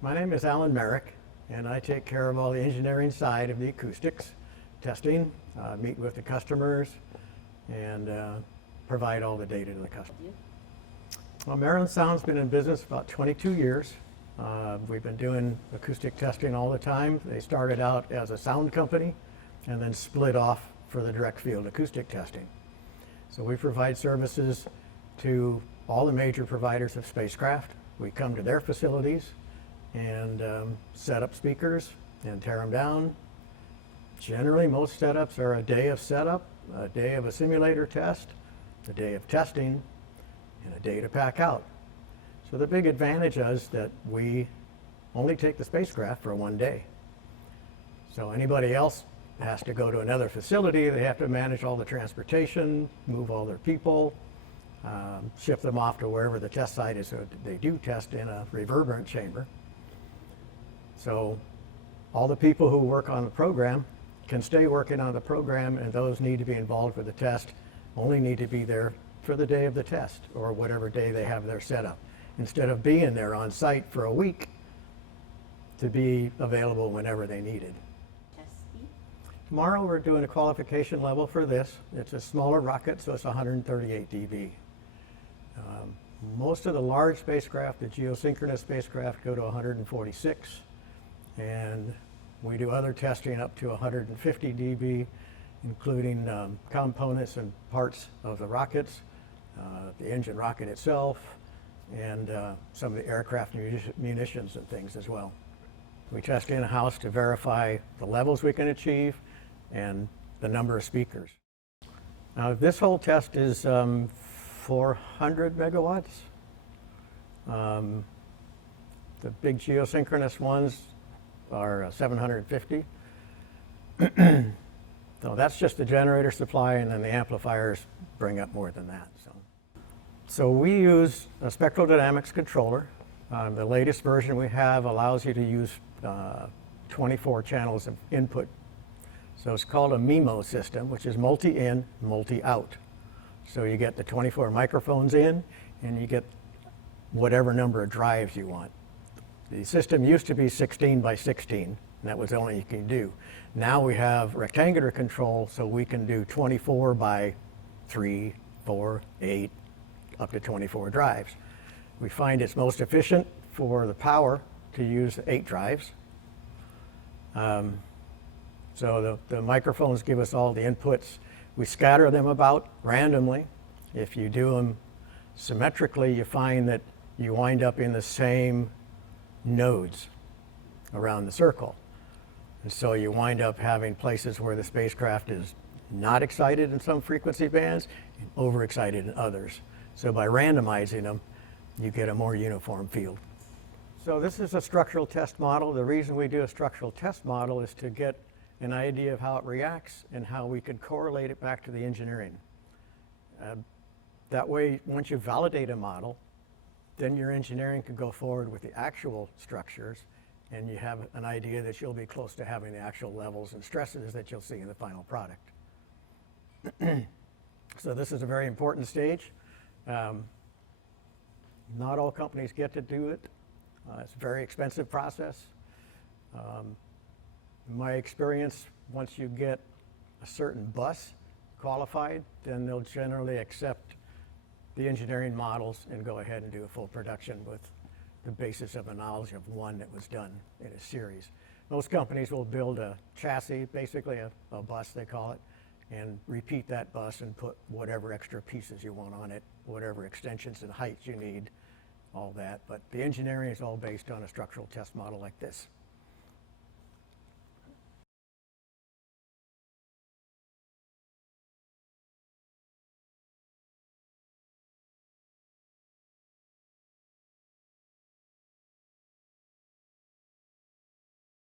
My name is Alan Merrick, and I take care of all the engineering side of the acoustics testing, meet with the customers, and provide all the data to the customer. Well, Maryland Sound's been in business about 22 years. We've been doing acoustic testing all the time. They started out as a sound company and then split off for the direct field acoustic testing. So we provide services to all the major providers of spacecraft. We come to their facilities and set up speakers and tear them down. Generally, most setups are a day of setup, a day of a simulator test, a day of testing, and a day to pack out. So the big advantage is that we only take the spacecraft for one day. So anybody else has to go to another facility. They have to manage all the transportation, move all their people, ship them off to wherever the test site is. So they do test in a reverberant chamber. So all the people who work on the program can stay working on the program, and those need to be involved with the test only need to be there for the day of the test or whatever day they have their setup, instead of being there on site for a week to be available whenever they needed. Tomorrow we're doing a qualification level for this. It's a smaller rocket, so it's 138 dB. Most of the large spacecraft, the geosynchronous spacecraft, go to 146. And we do other testing up to 150 dB, including components and parts of the rockets, the engine rocket itself, and some of the aircraft munitions and things as well. We test in-house to verify the levels we can achieve and the number of speakers. Now, this whole test is 400 megawatts. The big geosynchronous ones are 750. So that's just the generator supply, and then the amplifiers bring up more than that. So we use a spectral dynamics controller. The latest version we have allows you to use 24 channels of input. So it's called a MIMO system, which is multi-in, multi-out. So you get the 24 microphones in, and you get whatever number of drives you want. The system used to be 16 by 16, and that was the only you can do. Now we have rectangular control, so we can do 24 by 3, 4, 8, up to 24 drives. We find it's most efficient for the power to use 8 drives. So the microphones give us all the inputs. We scatter them about randomly. If you do them symmetrically, you find that you wind up in the same nodes around the circle. And so you wind up having places where the spacecraft is not excited in some frequency bands and overexcited in others. So by randomizing them, you get a more uniform field. So this is a structural test model. The reason we do a structural test model is to get an idea of how it reacts and how we can correlate it back to the engineering. That way, once you validate a model, then your engineering can go forward with the actual structures, and you have an idea that you'll be close to having the actual levels and stresses that you'll see in the final product. So this is a very important stage. Not all companies get to do it. It's a very expensive process. In my experience, once you get a certain bus qualified, then they'll generally accept the engineering models and go ahead and do a full production with the basis of a knowledge of one that was done in a series. Most companies will build a chassis, basically a bus they call it, and repeat that bus and put whatever extra pieces you want on it, whatever extensions and heights you need, all that. But the engineering is all based on a structural test model like this.